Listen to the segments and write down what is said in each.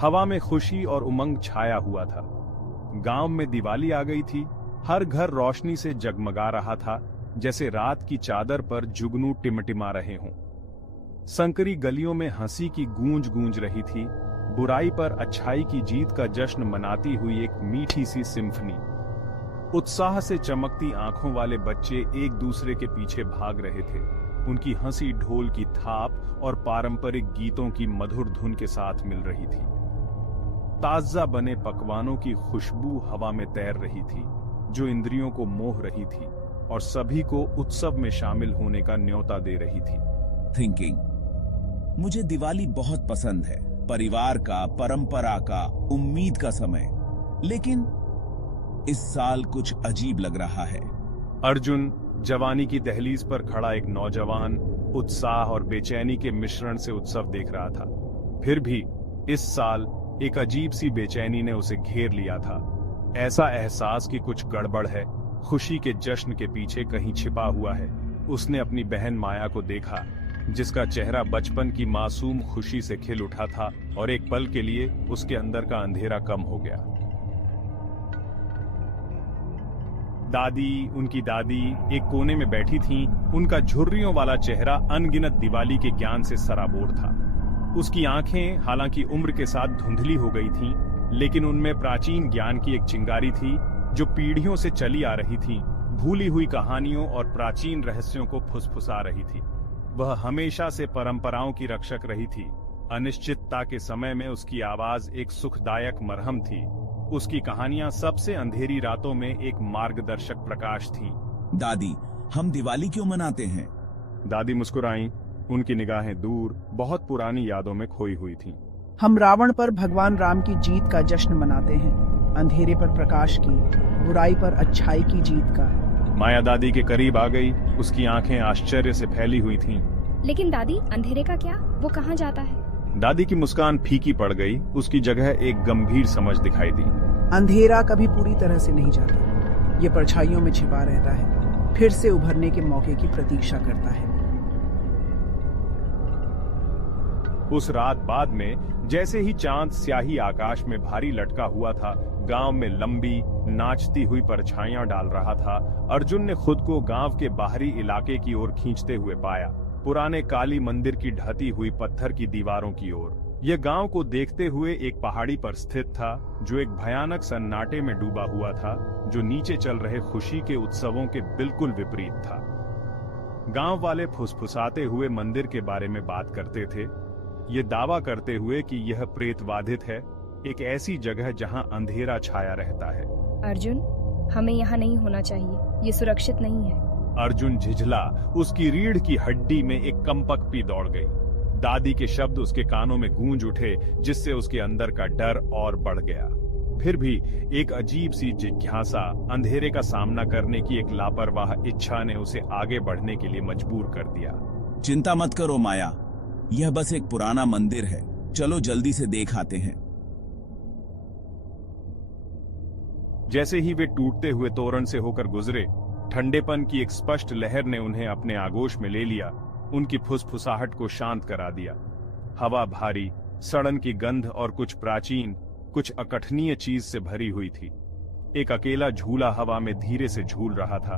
हवा में खुशी और उमंग छाया हुआ था। गांव में दिवाली आ गई थी। हर घर रोशनी से जगमगा रहा था, जैसे रात की चादर पर जुगनू टिमटिमा रहे हों। संकरी गलियों में हंसी की गूंज गूंज रही थी, बुराई पर अच्छाई की जीत का जश्न मनाती हुई एक मीठी सी सिम्फनी। उत्साह से चमकती आंखों वाले बच्चे एक दूसरे के पीछे भाग रहे थे। उनकी हंसी ढोल की थाप और पारंपरिक गीतों की मधुर धुन के साथ मिल रही थी। ताजा बने पकवानों की खुशबू हवा में तैर रही थी, जो इंद्रियों को मोह रही थी और सभी को उत्सव में शामिल होने का न्योता दे रही थी। थिंकिंग, मुझे दिवाली बहुत पसंद है। परिवार का, परंपरा का, उम्मीद का समय। लेकिन इस साल कुछ अजीब लग रहा है। अर्जुन, जवानी की दहलीज पर खड़ा एक नौजवान, उत्साह और बेचैनी के मिश्रण से उत्सव देख रहा था। फिर भी इस साल एक अजीब सी बेचैनी ने उसे घेर लिया था। ऐसा एहसास कि कुछ गड़बड़ है, खुशी के जश्न के पीछे कहीं छिपा हुआ है। उसने अपनी बहन माया को देखा, जिसका चेहरा बचपन की मासूम खुशी से खिल उठा था, और एक पल के लिए उसके अंदर का अंधेरा कम हो गया। दादी, उनकी दादी एक कोने में बैठी थीं। उनका झुर्रियों वाला चेहरा अनगिनत दिवाली के ज्ञान से सराबोर था। उसकी आंखें हालांकि उम्र के साथ धुंधली हो गई थीं, लेकिन उनमें प्राचीन ज्ञान की एक चिंगारी थी जो पीढ़ियों से चली आ रही थी, भूली हुई कहानियों और प्राचीन रहस्यों को फुसफुसा रही थी। वह हमेशा से परंपराओं की रक्षक रही थी। अनिश्चितता के समय में उसकी आवाज एक सुखदायक मरहम थी। उसकी कहानियां सबसे अंधेरी रातों में एक मार्गदर्शक प्रकाश थीं। दादी, हम दिवाली क्यों मनाते हैं? दादी मुस्कुराईं। उनकी निगाहें दूर, बहुत पुरानी यादों में खोई हुई थीं। हम रावण पर भगवान राम की जीत का जश्न मनाते हैं, अंधेरे पर प्रकाश की, बुराई पर अच्छाई की जीत का। माया दादी के करीब आ गई। उसकी आंखें आश्चर्य से फैली हुई थीं। लेकिन दादी, अंधेरे का क्या? वो कहाँ जाता है? दादी की मुस्कान फीकी पड़ गई। उसकी जगह एक गंभीर समझ दिखाई दी। अंधेरा कभी पूरी तरह से नहीं जाता, ये परछाइयों में छिपा रहता है, फिर से उभरने के मौके की प्रतीक्षा करता है। उस रात बाद में जैसे ही चांद स्याही आकाश में भारी लटका हुआ था, गांव में लंबी नाचती हुई परछाइयां डाल रहा था। अर्जुन ने खुद को गांव के बाहरी इलाके की ओर खींचते हुए पाया, पुराने काली मंदिर की ढहती हुई पत्थर की दीवारों की ओर। यह गांव को देखते हुए एक पहाड़ी पर स्थित था, जो एक भयानक सन्नाटे में डूबा हुआ था, जो नीचे चल रहे खुशी के उत्सवों के बिल्कुल विपरीत था। गांव वाले फुसफुसाते हुए मंदिर के बारे में बात करते थे, ये दावा करते हुए कि यह प्रेतवाधित है, एक ऐसी जगह जहां अंधेरा छाया रहता है। अर्जुन, हमें यहाँ नहीं होना चाहिए, ये सुरक्षित नहीं है। अर्जुन झिझला। उसकी रीढ़ की हड्डी में एक कंपकपी दौड़ गई। दादी के शब्द उसके कानों में गूंज उठे, जिससे उसके अंदर का डर और बढ़ गया। फिर भी एक अजीब सी जिज्ञासा, अंधेरे का सामना करने की एक लापरवाह इच्छा ने उसे आगे बढ़ने के लिए मजबूर कर दिया। चिंता मत करो माया, यह बस एक पुराना मंदिर है, चलो जल्दी से देख आते हैं। जैसे ही वे टूटते हुए तोरण से होकर गुजरे, ठंडेपन की एक स्पष्ट लहर ने उन्हें अपने आगोश में ले लिया, उनकी फुसफुसाहट को शांत करा दिया। हवा भारी, सड़न की गंध और कुछ प्राचीन, कुछ अकठनीय चीज से भरी हुई थी। एक अकेला झूला हवा में धीरे से झूल रहा था।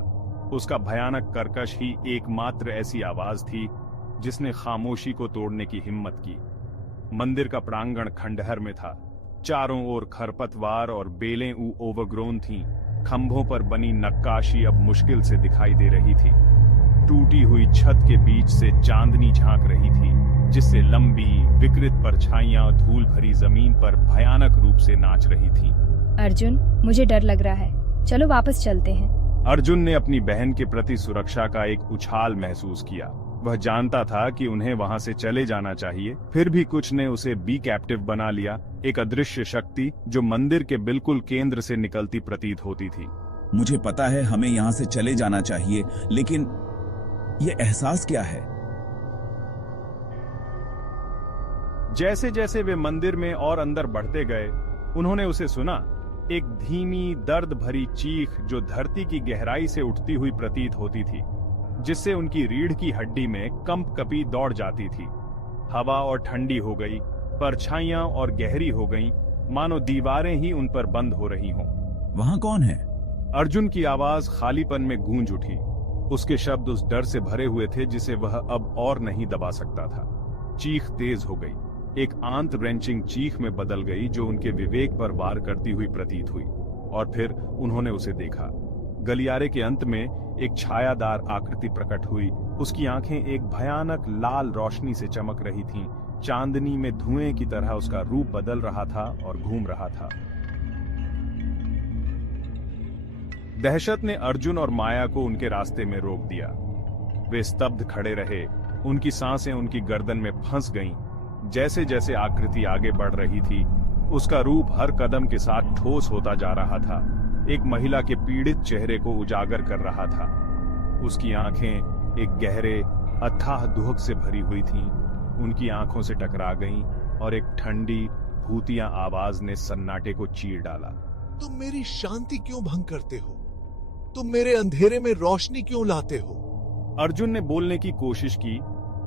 उसका भयानक कर्कश ही एकमात्र ऐसी आवाज थी जिसने खामोशी को तोड़ने की हिम्मत की। मंदिर का प्रांगण खंडहर में था। चारों ओर खरपतवार और बेलें ओवरग्रोन थीं। खंभों पर बनी नक्काशी अब मुश्किल से दिखाई दे रही थी। टूटी हुई छत के बीच से चांदनी झांक रही थी, जिससे लंबी विकृत परछाइयां धूल भरी जमीन पर भयानक रूप से नाच रही थीं। अर्जुन, मुझे डर लग रहा है, चलो वापस चलते हैं। अर्जुन ने अपनी बहन के प्रति सुरक्षा का एक उछाल महसूस किया। वह जानता था कि उन्हें वहां से चले जाना चाहिए, फिर भी कुछ ने उसे बी कैप्टिव बना लिया, एक अदृश्य शक्ति जो मंदिर के बिल्कुल केंद्र से निकलती प्रतीत होती थी। मुझे पता है हमें यहाँ से चले जाना चाहिए, लेकिन ये एहसास क्या है? जैसे जैसे वे मंदिर में और अंदर बढ़ते गए, उन्होंने उसे सुना, एक धीमी दर्द भरी चीख जो धरती की गहराई से उठती हुई प्रतीत होती थी, जिससे उनकी रीढ़ की हड्डी में कंपकपी दौड़ जाती थी। हवा और ठंडी हो गई, परछाइयां और गहरी हो गईं, मानो दीवारें ही उन पर बंद हो रही हों। वहां कौन है? अर्जुन की आवाज खालीपन में गूंज उठी। उसके शब्द उस डर से भरे हुए थे जिसे वह अब और नहीं दबा सकता था। चीख तेज हो गई, एक आंत रेंचिंग चीख में बदल गई जो उनके विवेक पर वार करती हुई प्रतीत हुई। और फिर उन्होंने उसे देखा। गलियारे के अंत में एक छायादार आकृति प्रकट हुई। उसकी आंखें एक भयानक लाल रोशनी से चमक रही थीं। चांदनी में धुएं की तरह उसका रूप बदल रहा था और घूम रहा था। दहशत ने अर्जुन और माया को उनके रास्ते में रोक दिया। वे स्तब्ध खड़े रहे, उनकी सांसें उनकी गर्दन में फंस गईं। जैसे जैसे आकृति आगे बढ़ रही थी, उसका रूप हर कदम के साथ ठोस होता जा रहा था, एक महिला के पीड़ित चेहरे को उजागर कर रहा था। उसकी आंखें एक गहरे अथाह दुहक से भरी हुई थीं। उनकी आंखों से टकरा गईं और एक ठंडी भूतिया आवाज ने सन्नाटे को चीर डाला। तुम मेरी शांति क्यों भंग करते हो? तुम मेरे अंधेरे में रोशनी क्यों लाते हो? अर्जुन ने बोलने की कोशिश की,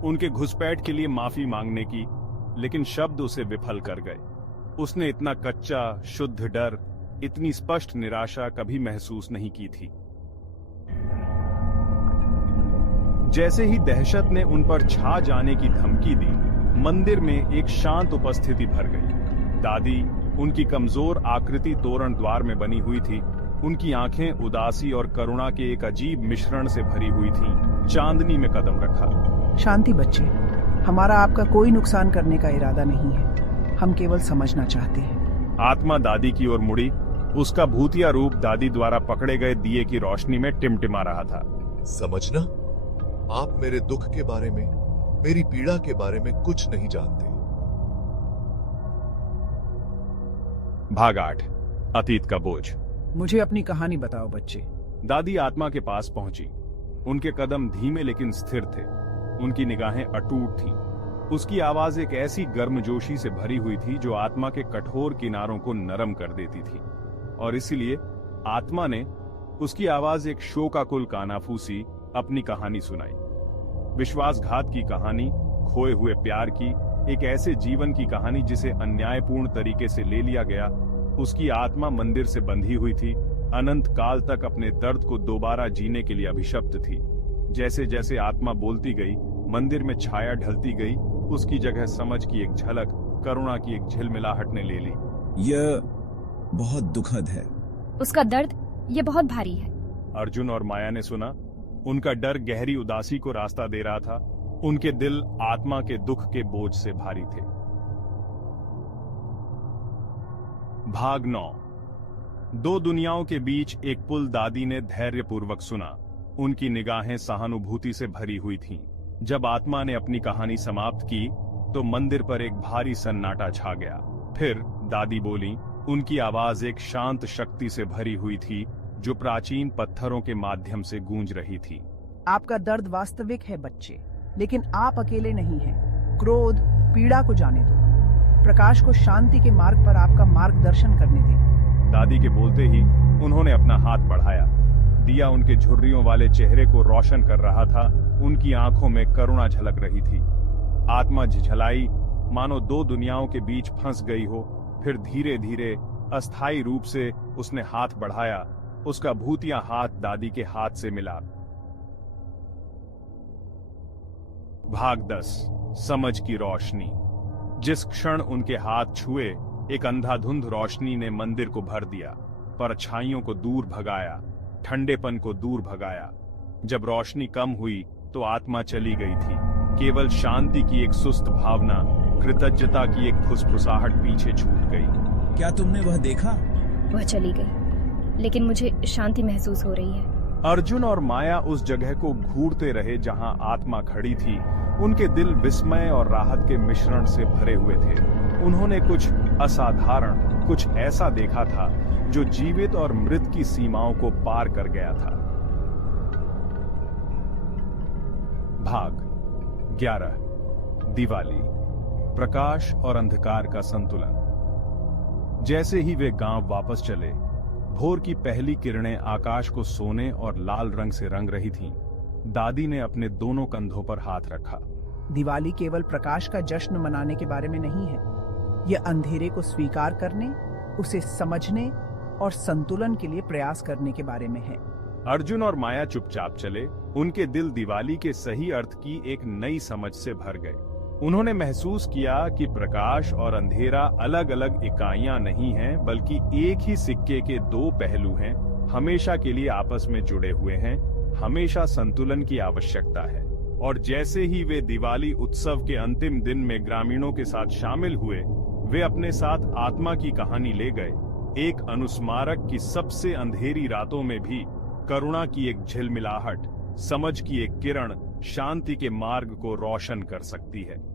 उनके घुसपैठ के लिए माफी मांगने की, लेकिन शब्द उसे विफल कर गए। उसने इतना कच्चा शुद्ध डर, इतनी स्पष्ट निराशा कभी महसूस नहीं की थी। जैसे ही दहशत ने उन पर छा जाने की धमकी दी, मंदिर में एक शांत उपस्थिति भर गई। दादी, उनकी कमजोर आकृति तोरण द्वार में बनी हुई थी। उनकी आंखें उदासी और करुणा के एक अजीब मिश्रण से भरी हुई थीं। चांदनी में कदम रखा। शांति बच्चे, हमारा आपका कोई नुकसान करने का इरादा नहीं है, हम केवल समझना चाहते हैं। आत्मा दादी की ओर मुड़ी। उसका भूतिया रूप दादी द्वारा पकड़े गए दिए की रोशनी में टिमटिमा रहा था। समझना, आप मेरे दुख के बारे में, मेरी पीड़ा के बारे में कुछ नहीं जानते। भाग 8, अतीत का बोझ। मुझे अपनी कहानी बताओ बच्चे। दादी आत्मा के पास पहुंची। उनके कदम धीमे लेकिन स्थिर थे। उनकी निगाहें अटूट थीं। उसकी आवाज एक ऐसी गर्मजोशी से भरी हुई थी जो आत्मा के कठोर किनारों को नरम कर देती थी। और इसीलिए आत्मा ने उसकी आवाज एक शोकाकुल कानाफूसी अपनी कहानी सुनाई। विश्वासघात की कहानी, खोए हुए प्यार की, एक ऐसे जीवन की कहानी जिसे अन्यायपूर्ण तरीके से ले लिया गया। उसकी आत्मा मंदिर से बंधी हुई थी, अनंत काल तक अपने दर्द को दोबारा जीने के लिए अभिशप्त थी। जैसे जैसे आत्मा बोलती गई, मंदिर में छाया ढलती गई। उसकी जगह समझ की एक झलक, करुणा की एक झिलमिलाहट ने ले ली। यह बहुत दुखद है। उसका दर्द ये बहुत भारी है। अर्जुन और माया ने सुना। उनका डर गहरी उदासी को रास्ता दे रहा था। उनके दिल आत्मा के दुख के बोझ से भारी थे। भाग 9, दो दुनियाओं के बीच एक पुल। दादी ने धैर्यपूर्वक सुना। उनकी निगाहें सहानुभूति से भरी हुई थीं। जब आत्मा ने अपनी कहानी समाप्त की तो मंदिर पर एक भारी सन्नाटा छा गया। फिर दादी बोली। उनकी आवाज एक शांत शक्ति से भरी हुई थी जो प्राचीन पत्थरों के माध्यम से गूंज रही थी। आपका दर्द वास्तविक है बच्चे, लेकिन आप अकेले नहीं हैं। क्रोध, पीड़ा को जाने दो। प्रकाश को शांति के मार्ग पर आपका मार्गदर्शन करने दें। दादी के बोलते ही उन्होंने अपना हाथ बढ़ाया। दिया उनके झुर्रियों वाले चेहरे को रोशन कर रहा था। उनकी आंखों में करुणा झलक रही थी। आत्मा झिझलाई, मानो दो दुनियाओं के बीच फंस गई हो। फिर धीरे धीरे अस्थायी रूप से उसने हाथ बढ़ाया। उसका भूतिया हाथ दादी के हाथ से मिला। भाग 10, समझ की रोशनी। जिस क्षण उनके हाथ छुए, एक अंधाधुंध रोशनी ने मंदिर को भर दिया, परछाइयों को दूर भगाया, ठंडेपन को दूर भगाया। जब रोशनी कम हुई तो आत्मा चली गई थी। केवल शांति की एक सुस्त भावना, कृतज्ञता की एक फुसफुसाहट पीछे छूट गई। क्या तुमने वह देखा? वह चली गई, लेकिन मुझे शांति महसूस हो रही है। अर्जुन और माया उस जगह को घूरते रहे जहां आत्मा खड़ी थी। उनके दिल विस्मय और राहत के मिश्रण से भरे हुए थे। उन्होंने कुछ असाधारण, कुछ ऐसा देखा था जो जीवित और मृत की सीमाओं को पार कर गया था। भाग 11, दिवाली। प्रकाश और अंधकार का संतुलन। जैसे ही वे गांव वापस चले, भोर की पहली किरणें आकाश को सोने और लाल रंग से रंग रही थीं। दादी ने अपने दोनों कंधों पर हाथ रखा। दिवाली केवल प्रकाश का जश्न मनाने के बारे में नहीं है, ये अंधेरे को स्वीकार करने, उसे समझने और संतुलन के लिए प्रयास करने के बारे में है। अर्जुन और माया चुपचाप चले। उनके दिल दिवाली के सही अर्थ की एक नई समझ से भर गए। उन्होंने महसूस किया कि प्रकाश और अंधेरा अलग अलग इकाइयां नहीं हैं, बल्कि एक ही सिक्के के दो पहलू हैं, हमेशा के लिए आपस में जुड़े हुए हैं, हमेशा संतुलन की आवश्यकता है। और जैसे ही वे दिवाली उत्सव के अंतिम दिन में ग्रामीणों के साथ शामिल हुए, वे अपने साथ आत्मा की कहानी ले गए, एक अनुस्मारक की सबसे अंधेरी रातों में भी करुणा की एक झिलमिलाहट, समझ की एक किरण शांति के मार्ग को रोशन कर सकती है।